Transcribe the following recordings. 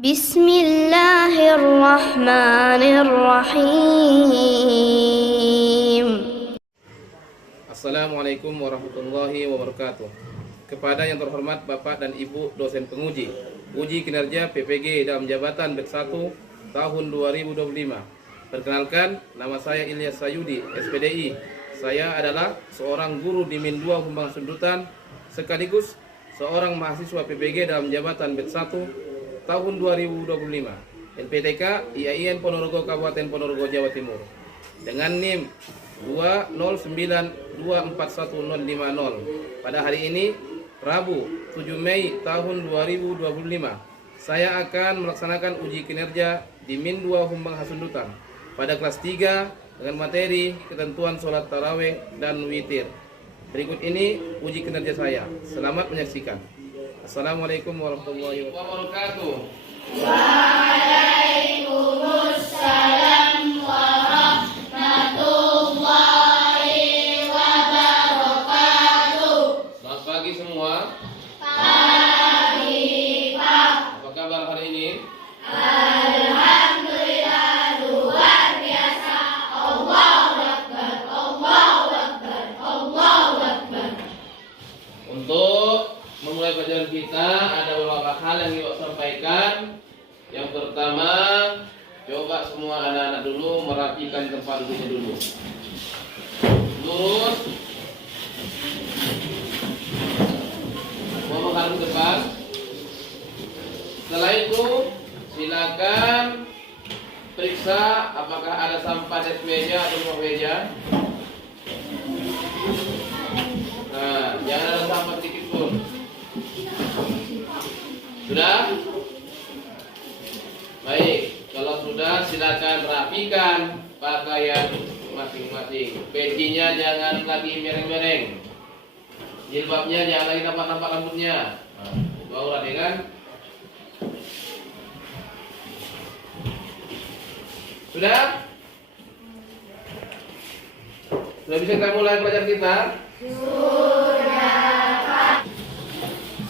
Bismillahirrahmanirrahim. Assalamualaikum warahmatullahi wabarakatuh. Kepada yang terhormat Bapak dan Ibu dosen penguji, uji kinerja PPG dalam jabatan BET 1 tahun 2025. Perkenalkan, nama saya Ilyas Sayudi, SPDI. Saya adalah seorang guru di Min 2 Humbang Sundutan, sekaligus seorang mahasiswa PPG dalam jabatan BET 1 tahun 2025, NPTK IAIN Ponorogo Kabupaten Ponorogo Jawa Timur, dengan NIM 209241050. Pada hari ini, Rabu 7 Mei tahun 2025, saya akan melaksanakan uji kinerja di Min 2 Humbang Hasundutan pada kelas 3 dengan materi ketentuan sholat taraweh dan witir. Berikut ini uji kinerja saya. Selamat menyaksikan. Assalamualaikum warahmatullahi wabarakatuh. Waalaikumsalam warahmatullahi wabarakatuh. Selamat pagi semua. Pagi, Pak. Apa kabar hari ini? Alhamdulillah, luar biasa. Allahu Akbar, Allahu Akbar, Allahu Akbar. Untuk memulai pelajaran kita, ada beberapa hal yang Ibu sampaikan. Yang pertama, coba semua anak-anak dulu merapikan tempat duduknya dulu. Lurus. Mau menghadap ke depan. Setelah itu, silakan periksa apakah ada sampah di atas meja atau di bawah meja. Nah, jangan ada sampah sedikit pun. Sudah? Baik, kalau sudah silakan rapikan pakaian masing-masing. Pecinya jangan lagi mereng-mereng. Jilbabnya jangan lagi nampak-nampak rambutnya. Nah, aurat ya kan? Sudah? Sudah bisa kita mulai pelajaran kita? Sudah.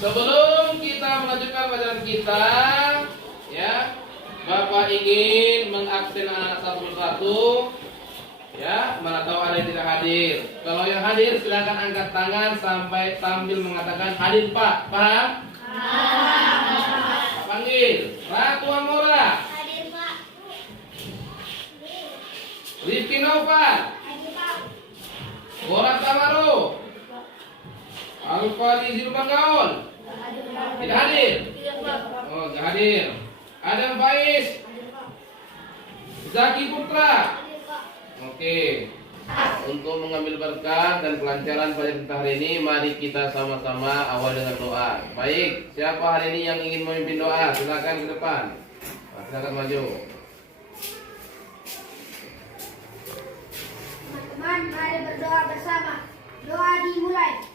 Sebelum kita melanjutkan pelajaran kita, ya, Bapak ingin mengabsen anak satu persatu, ya, mana tahu ada yang tidak hadir. Kalau yang hadir silakan angkat tangan sambil mengatakan hadir Pak. Paham? Pak panggil Ratu Amora. Hadir, Pak. Rifki Nova. Hadir, Pak. Borat Tamaro. Alfari Zilbangaon. Tidak hadir? Oh, tidak hadir. Adam Faiz. Zaki Putra. Oke. Untuk mengambil berkah dan kelancaran pelajaran kita hari ini, mari kita sama-sama awal dengan doa. Baik, siapa hari ini yang ingin memimpin doa? Silakan ke depan. Nah, silakan maju. Teman-teman, mari berdoa bersama. Doa dimulai.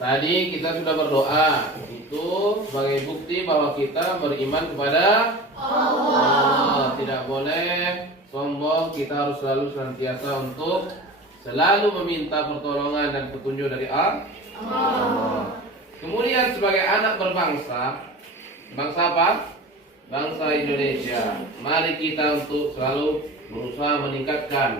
Tadi kita sudah berdoa, itu sebagai bukti bahwa kita beriman kepada Allah. Tidak boleh sombong, kita harus selalu senantiasa untuk selalu meminta pertolongan dan petunjuk dari Allah. Kemudian sebagai anak berbangsa, bangsa apa? Bangsa Indonesia. Mari kita untuk selalu berusaha meningkatkan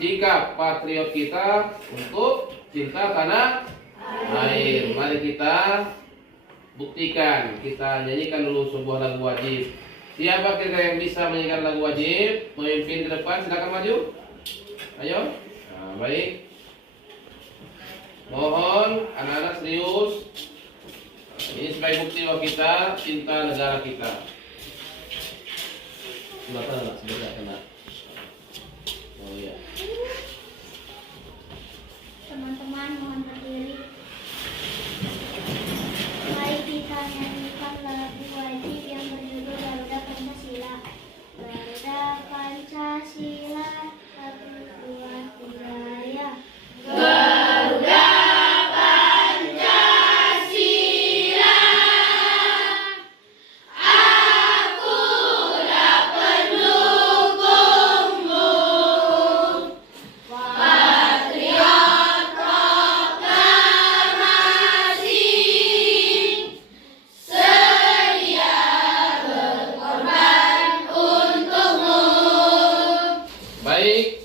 sikap patriot kita untuk cinta tanah air. Mari kita buktikan. Kita nyanyikan dulu sebuah lagu wajib. Siapa kira-kira yang bisa menyanyikan lagu wajib? Pemimpin ke depan, silakan maju. Ayo. Nah, baik. Mohon anak-anak serius. Ini sebagai bukti bahwa kita cinta negara kita. Sebentar enggak? Sebentar kena. Oh iya. Teman-teman mohon berdiri. Mari kita nyanyikan lagu wajib yang berjudul Garuda Pancasila. Garuda Pancasila, satu dua tiga ya. Garuda Pancasila, aku pendukungmu. Patriot proklamasi, sedia berkorban untukmu. Baik.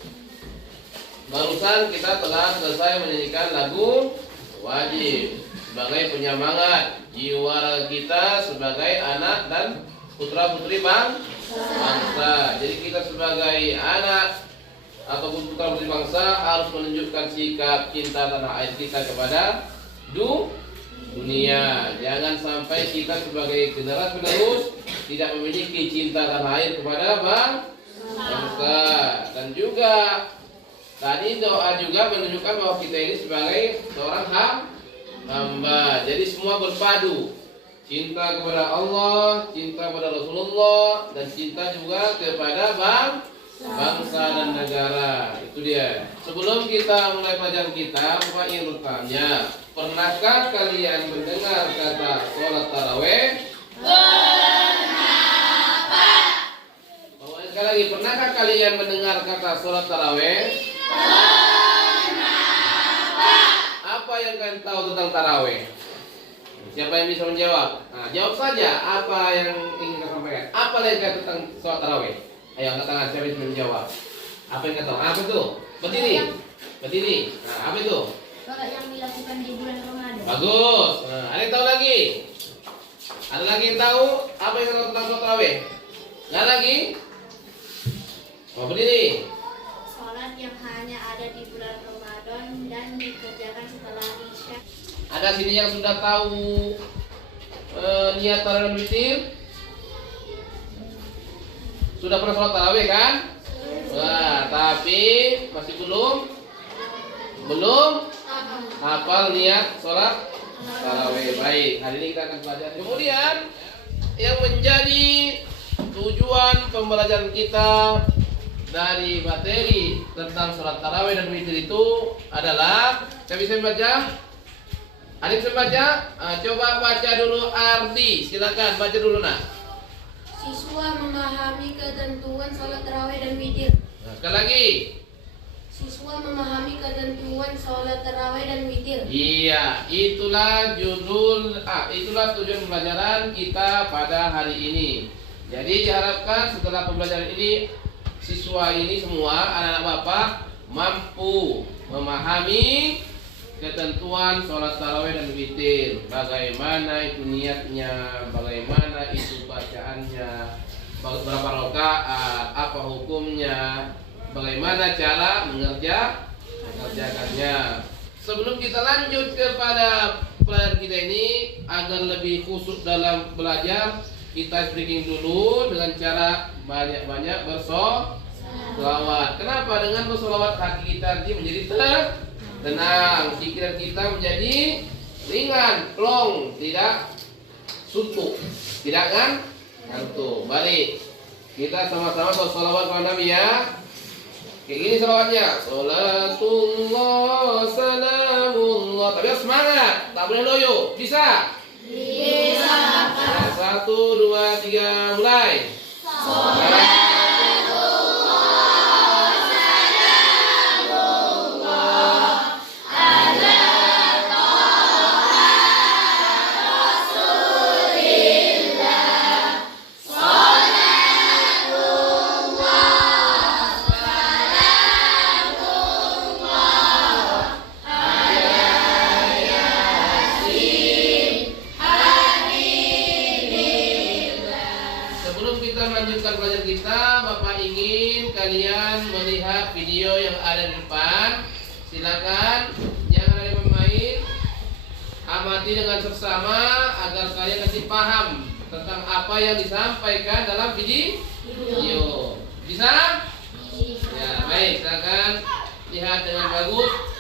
Barusan kita telah selesai menyanyikan lagu wajib sebagai penyemangat jiwa kita sebagai anak dan putra-putri bangsa. Jadi kita sebagai anak ataupun putra-putri bangsa harus menunjukkan sikap cinta tanah air kita kepada dunia. Jangan sampai kita sebagai generasi penerus tidak memiliki cinta tanah air kepada bangsa. Dan juga tadi doa juga menunjukkan bahwa kita ini sebagai seorang hamba. Jadi semua berpadu. Cinta kepada Allah, cinta kepada Rasulullah, dan cinta juga kepada bangsa dan negara. Itu dia. Sebelum kita mulai pelajaran kita, Bapak ingin bertanya, pernahkah kalian mendengar kata sholat taraweh? Sekali lagi, pernahkah kalian mendengar kata sholat taraweh? Apa yang kalian tahu tentang taraweh? Siapa yang bisa menjawab? Nah, jawab saja apa yang ingin kita sampaikan. Apa yang kalian tentang sholat taraweh? Ayo angkat tangan, siapa yang bisa menjawab? Apa yang kalian tahu? Apa itu? Berdiri. Nah, apa itu? Sholat yang dilakukan di bulan Ramadan. Bagus. Nah, ada yang tahu lagi? Ada lagi yang tahu apa yang tahu tentang sholat taraweh? Nggak lagi? Mau berdiri? Sholat yang hanya ada di bulan Ramadan dan dikerjakan setelah Isya. Ada sini yang sudah tahu niat tarawih dan witir? Sudah pernah sholat tarawih kan? Wah, tapi masih belum hafal niat sholat tarawih. Baik, hari ini kita akan belajar. Kemudian yang menjadi tujuan pembelajaran kita dari materi tentang sholat tarawih dan witir itu adalah, saya bisa baca? Ada yang bisa baca? Coba baca dulu arti. Silakan baca dulu nak. Siswa memahami ketentuan sholat tarawih dan witir. Nah, sekali lagi. Siswa memahami ketentuan sholat tarawih dan witir. Iya, itulah tujuan pembelajaran kita pada hari ini. Jadi diharapkan setelah pembelajaran ini siswa ini semua anak-anak Bapak mampu memahami ketentuan sholat tarawih dan witir. Bagaimana itu niatnya, bagaimana itu bacaannya, berapa rakaat, apa hukumnya, bagaimana cara mengerjakannya. Sebelum kita lanjut kepada pelajaran kita ini, agar lebih khusyuk dalam belajar, kita speaking dulu dengan cara banyak-banyak bersolawat. Kenapa? Dengan bersolawat hati kita nanti menjadi tenang, pikiran kita menjadi ringan, plong, tidak suntuk, tidak ngantuk. Balik, kita sama-sama bersolawat kepada Nabi ya. Kayak gini salawatnya. Salatullah salamullah. Tapi harus semangat, tak boleh loyo. Bisa? Bisa. Nah, 1, 2, 3, mulai. kalian melihat video yang ada di depan. Silakan, jangan ada pemain. Amati dengan seksama agar kalian nanti paham tentang apa yang disampaikan dalam video. Bisa? Ya, baik. Silakan lihat dengan bagus.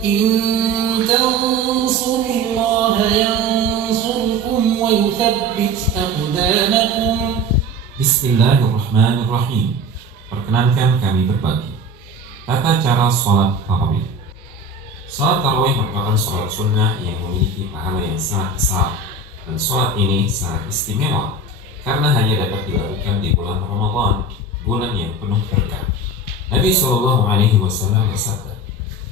إن تنصروا الله ينصركم ويثبت أقدامكم. Bismillahirrahmanirrahim. Perkenankan kami berbagi tata cara sholat tarawih. Sholat tarawih merupakan sholat sunnah yang memiliki pahala yang sangat besar, dan sholat ini sangat istimewa karena hanya dapat dilakukan di bulan Ramadan, bulan yang penuh berkah. Nabi SAW bersabda,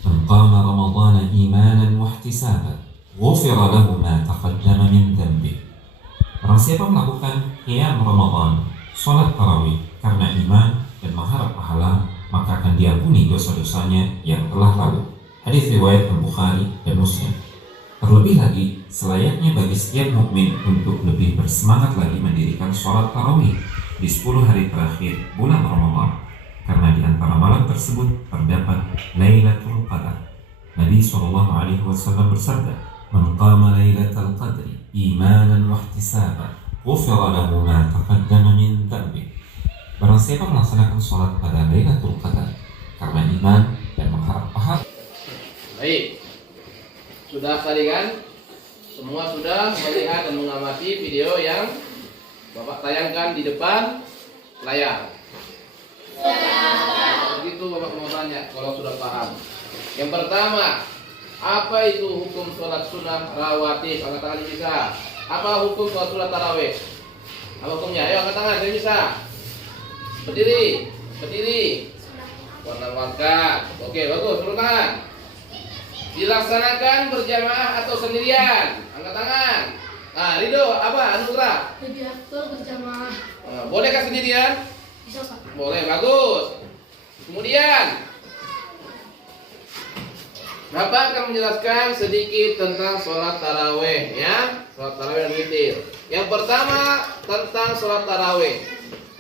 "Man qama Ramadana imanan wa ihtisaban, ghufira lahu ma taqaddama min dhanbi." Barang siapa melakukan qiyam Ramadan, sholat tarawih karena iman dan mengharap pahala, maka akan diampuni dosa-dosanya yang telah lalu. Hadis riwayat Al-Bukhari dan Muslim. Terlebih lagi, selayaknya bagi setiap mukmin untuk lebih bersemangat lagi mendirikan sholat tarawih di 10 hari terakhir bulan Ramadan, karena di antara malam tersebut terdapat Lailatul Qadar. Nabi SAW bersabda, "Man qama Lailatul Qadri imanan wa ihtisaban, ghufira lahu ma taqaddama min dhanbi." Barang siapa melaksanakan sholat pada Lailatul Qadar karena iman dan mengharap pahala. Baik. Sudah kali kan? Semua sudah melihat dan mengamati video yang Bapak tayangkan di depan layar. Begitu Bapak mau tanya kalau sudah paham. Yang pertama, apa itu hukum sholat sunnah rawatib? Angkat tangan bisa. Apa hukum sholat sunnah tarawih? Apa hukumnya? Ayo angkat tangan, saya bisa. Berdiri, berdiri. Warna-warna. Oke, bagus. Turun tangan. Dilaksanakan berjamaah atau sendirian? Angkat tangan. Nah, Ridho, apa? Anugerah? Lebih afdal berjamaah. Bolehkah sendirian? Bisa, Pak. Boleh, bagus. Kemudian Bapak akan menjelaskan sedikit tentang sholat tarawih, ya. Sholat tarawih dan witir. Yang pertama tentang sholat tarawih.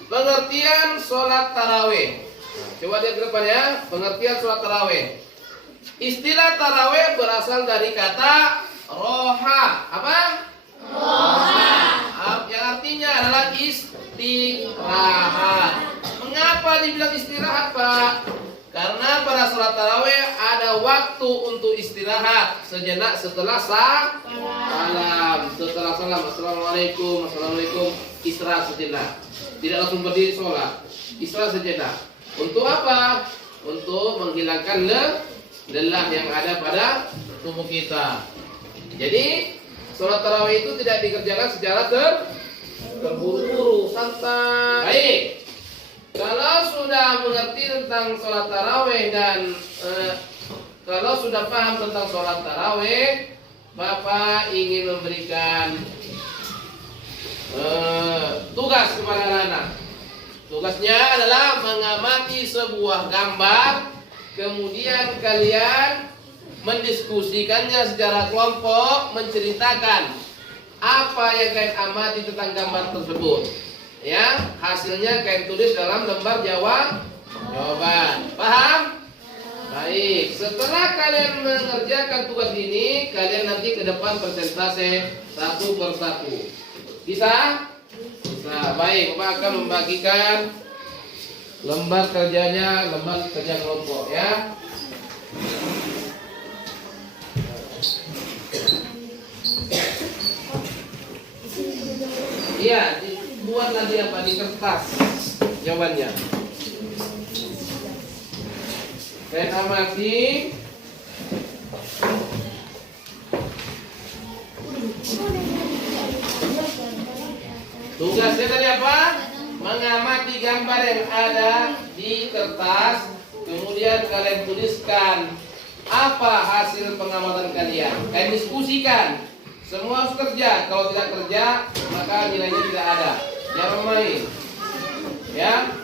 Pengertian sholat tarawih. Nah, coba lihat ke depan ya. Pengertian sholat tarawih. Istilah tarawih berasal dari kata roha. Apa? Roha. Yang artinya adalah istirahat. Mengapa dibilang istirahat, Pak? Karena pada sholat tarawih ada waktu untuk istirahat sejenak setelah salam. Setelah salam, assalamualaikum, assalamualaikum, istirahat sejenak. Tidak langsung berdiri sholat, istirahat sejenak. Untuk apa? Untuk menghilangkan lelah yang ada pada tubuh kita. Jadi sholat tarawih itu tidak dikerjakan secara terburu-buru, santai. Baik. Kalau sudah mengerti tentang sholat tarawih dan kalau sudah paham tentang sholat tarawih, Bapak ingin memberikan tugas kepada anak-anak. Tugasnya adalah mengamati sebuah gambar, kemudian kalian mendiskusikannya secara kelompok, menceritakan apa yang kalian amati tentang gambar tersebut. Ya, hasilnya kalian tulis dalam lembar jawaban. Paham? Baik, setelah kalian mengerjakan tugas ini, kalian nanti ke depan presentase satu persatu. Bisa? Bisa. Baik, Bapak akan membagikan lembar kerjanya, lembar kerja kelompok ya. Iya, buat nanti apa di kertas jawabannya. Saya amati. Tugasnya tadi apa? Mengamati gambar yang ada di kertas, kemudian kalian tuliskan apa hasil pengamatan kalian. Kalian diskusikan. Semua harus kerja. Kalau tidak kerja, maka nilainya tidak ada. Jangan main. Ya.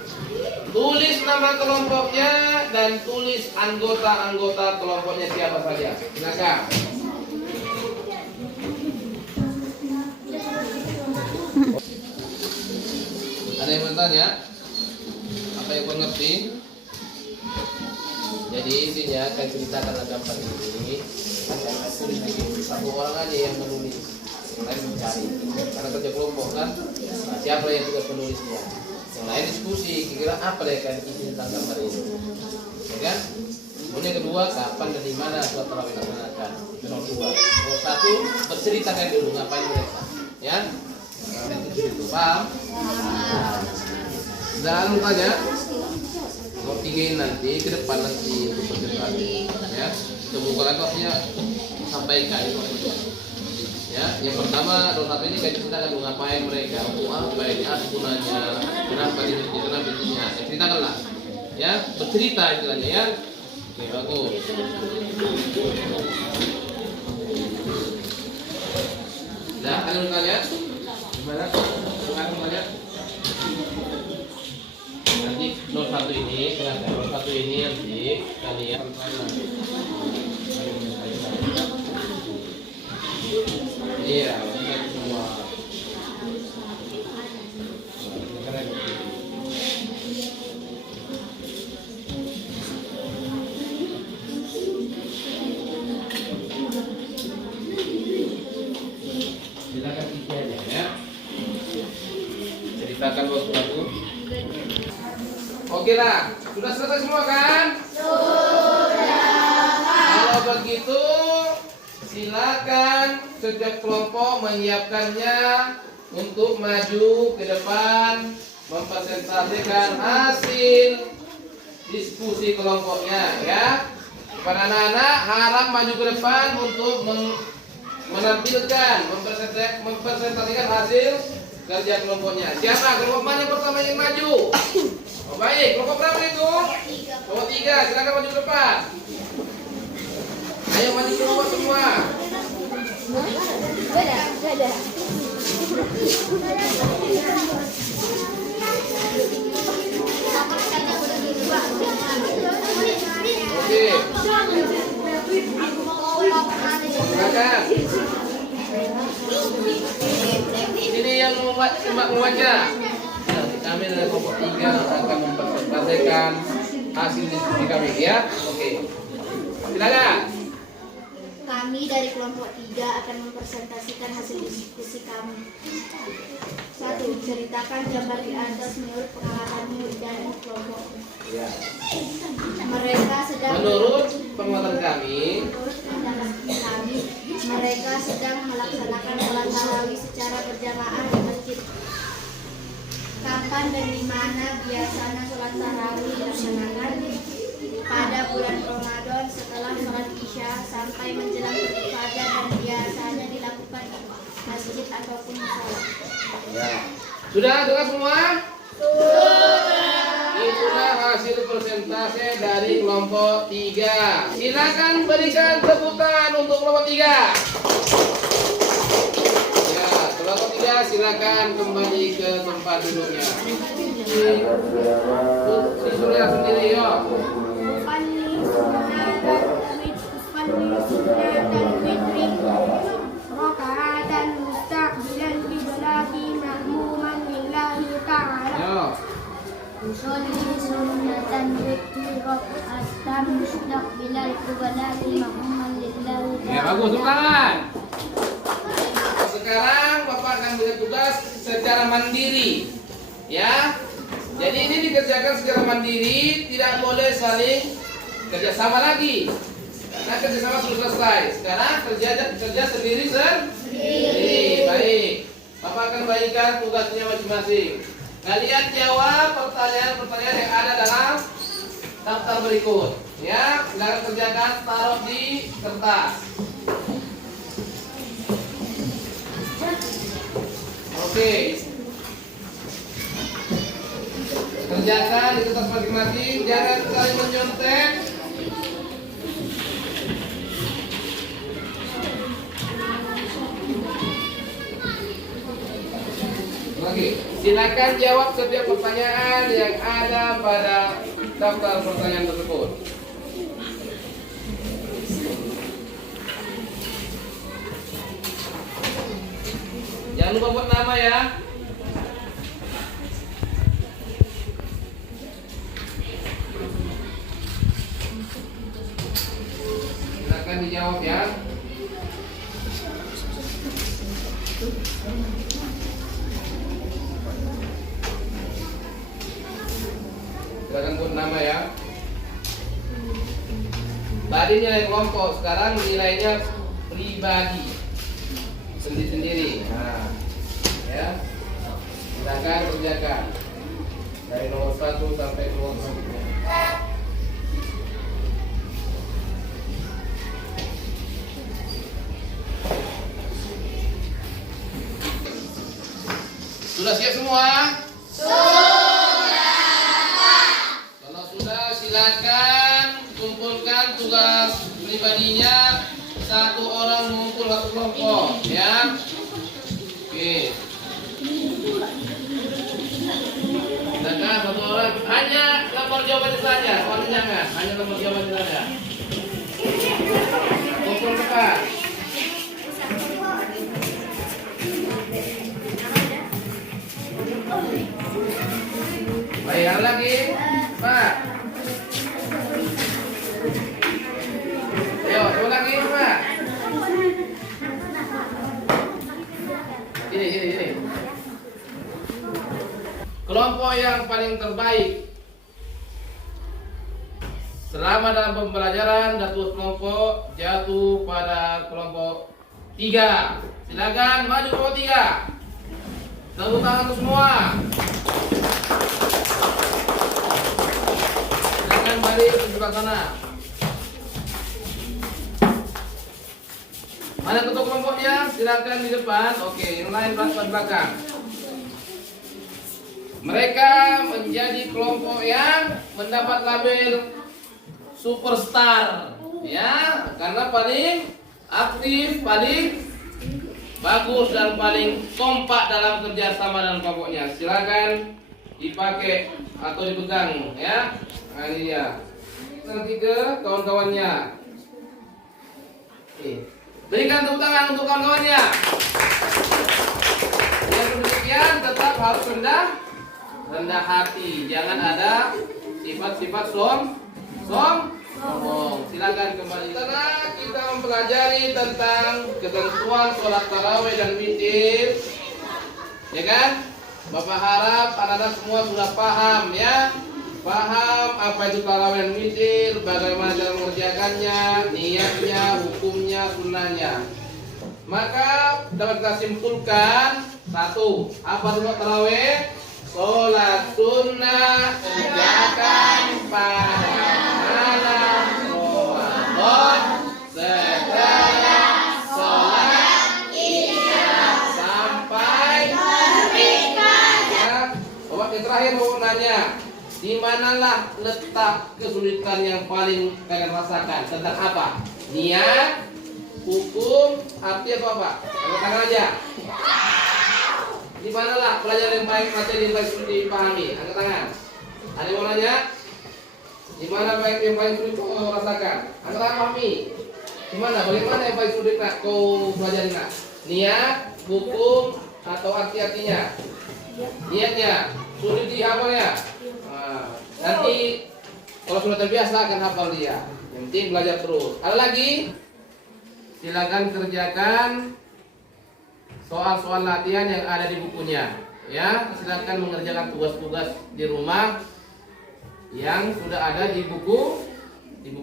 Tulis nama kelompoknya dan tulis anggota-anggota kelompoknya siapa saja. Silakan. Ada yang bertanya? supaya kau ngerti. Jadi intinya akan ceritakan gambar ini akan tulis lagi satu orang aja yang menulis, yang lain mencari. Karena kerja kelompok kan, nah, siapa yang tugas penulisnya? Yang lain diskusi, kira-kira apa yang akan isi tentang gambar ini, ya kan? Kemudian yang kedua, kapan dan di mana sholat tarawih dilaksanakan? Itu nomor 2. Nomor 1, berceritakan dulu ngapain mereka, ya? Itu paham? Dan tanya. Nomor 3 ini nanti ke depan nanti untuk presentasi, ya. Kebukaan artinya sampaikan itu maksudnya. Ya, yang pertama nomor 1 ini kayak ceritakan ngapain mereka, untuk apa ini, apa gunanya, kenapa ini, ceritakanlah. Ya, bercerita istilahnya ya. Oke, bagus. Nah, kalian tanya gimana? Kalian tanya? Nanti nomor 1 ini, nomor 1 ini nanti kalian iya, semua. Silakan isi aja ya. Ceritakan waktu. Oke lah, sudah selesai semua kan? Sudah. Kalau begitu, silakan setiap kelompok menyiapkannya untuk maju ke depan mempresentasikan hasil diskusi kelompoknya, ya. Para anak-anak harap maju ke depan untuk menampilkan, mempresentasikan hasil kerja kelompoknya. Siapa kelompok mana yang pertama yang maju? Oh, baik, kelompok berapa itu? Kelompok 3, silakan maju ke depan. Ayo maju kelompok semua. Oke. Silakan. Ini yang membaca. Kami dari kelompok 3 akan mempresentasikan hasil diskusi kami, ya. Oke. Silakan. Kami dari kelompok 3 akan mempresentasikan hasil diskusi kami. 1. Ceritakan gambar di atas menurut pengalamanmu dan kelompok. Ya. Mereka sedang Menurut pengamatan kami, mereka sedang melaksanakan sholat tarawih secara berjamaah di masjid. Kapan dan di mana biasanya sholat tarawih dilaksanakan? Pada bulan Ramadan setelah sholat Isya sampai menjelang terbit fajar dan biasanya dilakukan di masjid ataupun musola. ya. Sudah dengar semua? Sudah. Itulah hasil persentase dari kelompok 3. Silakan berikan tepukan untuk kelompok 3. Ya, kelompok 3 silakan kembali ke tempat duduknya. Disuruh sendiri ya. Usolli sunnatan witri rak'atan mustaqbilal qiblati ma'muman lillahi ta'ala. Ya, bagus, tangan. Sekarang Bapak akan beri tugas secara mandiri. Ya. Jadi ini dikerjakan secara mandiri, tidak boleh saling kerjasama lagi. Karena kerjasama sudah selesai. Sekarang kerja sendiri sendiri. Baik. Bapak akan bagikan tugasnya masing-masing. Kalian jawab pertanyaan-pertanyaan yang ada dalam daftar berikut. Ya, silakan kerjakan, taruh di kertas. Oke. Kerjakan di kertas masing-masing, jangan saling menyontek. Lagi, silakan jawab setiap pertanyaan yang ada pada daftar pertanyaan tersebut. Jangan lupa buat nama ya. Silakan dijawab ya. Silakan buat nama ya. Tadi nilai kelompok, sekarang nilainya pribadi sendiri-sendiri. Nah, ya. Silakan kerjakan dari nomor 1 sampai nomor 10. Sudah siap semua? Kalau sudah, silakan kumpulkan tugas pribadinya. Satu orang mengumpul satu kelompok, ya. Oke. Silakan satu orang hanya lembar jawabannya saja, orang jangan hanya lembar jawabannya saja. Kumpul cepat. Baik, ada lagi, Pak. Ayo, coba lagi, Pak. Ini. Kelompok yang paling terbaik selama dalam pembelajaran jatuh kelompok jatuh pada kelompok 3. Silakan maju kelompok 3. Tepuk tangan untuk semua. Silakan balik ke sebelah sana. Mana ketua kelompoknya? Silakan di depan. Oke, yang lain belakang. Mereka menjadi kelompok yang mendapat label superstar, ya, karena paling aktif, paling bagus dan paling kompak dalam kerjasama dalam kelompoknya. Silakan dipakai atau dipegang, ya. Nah, ini dia. Nanti ke kawan-kawannya. Oke. Berikan tepuk tangan untuk kawan-kawannya. Yang demikian tetap harus rendah hati. Jangan ada sifat-sifat sombong. Silakan kembali. Karena kita mempelajari tentang ketentuan sholat tarawih dan witir, ya kan? Bapak harap anak-anak semua sudah paham, ya. Paham apa itu tarawih dan witir, bagaimana cara mengerjakannya, niatnya, hukumnya, sunnahnya. Maka dapat kita simpulkan, 1. Apa dulu tarawih? Sholat sunnah kerjakan pada malam Ramadan setelah sholat isya sampai terbit fajar. Bapak yang terakhir mau nanya, di manalah letak kesulitan yang paling kalian rasakan? Tentang apa? Niat, hukum, arti atau apa? Angkat tangan aja. Di manalah pelajaran yang baik, materi yang baik sulit dipahami? Angkat tangan. Ada yang mau nanya? Di mana baik yang paling sulit kau rasakan? Angkat tangan, pahami. Di mana? Bagaimana yang paling sulit nak kau pelajari nak? Niat, hukum, atau arti-artinya? Niatnya sulit dihafalnya. Nah, nanti kalau sudah terbiasa akan hafal dia. Yang penting belajar terus. Ada lagi? Silakan kerjakan soal-soal latihan yang ada di bukunya, ya. Silakan mengerjakan tugas-tugas di rumah yang sudah ada di buku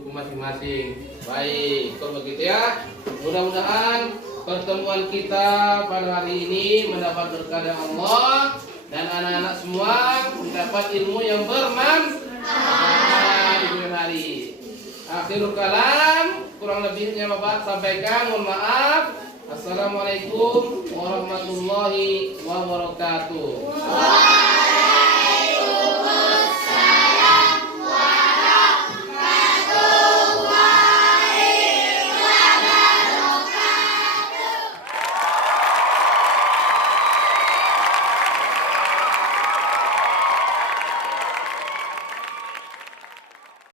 masing-masing. Baik, kalau begitu ya, mudah-mudahan pertemuan kita pada hari ini mendapat berkah dari Allah dan anak-anak semua mendapat ilmu yang bermanfaat di kemudian hari. Akhirul kalam, kurang lebihnya Bapak sampaikan, mohon maaf. Assalamualaikum warahmatullahi wabarakatuh.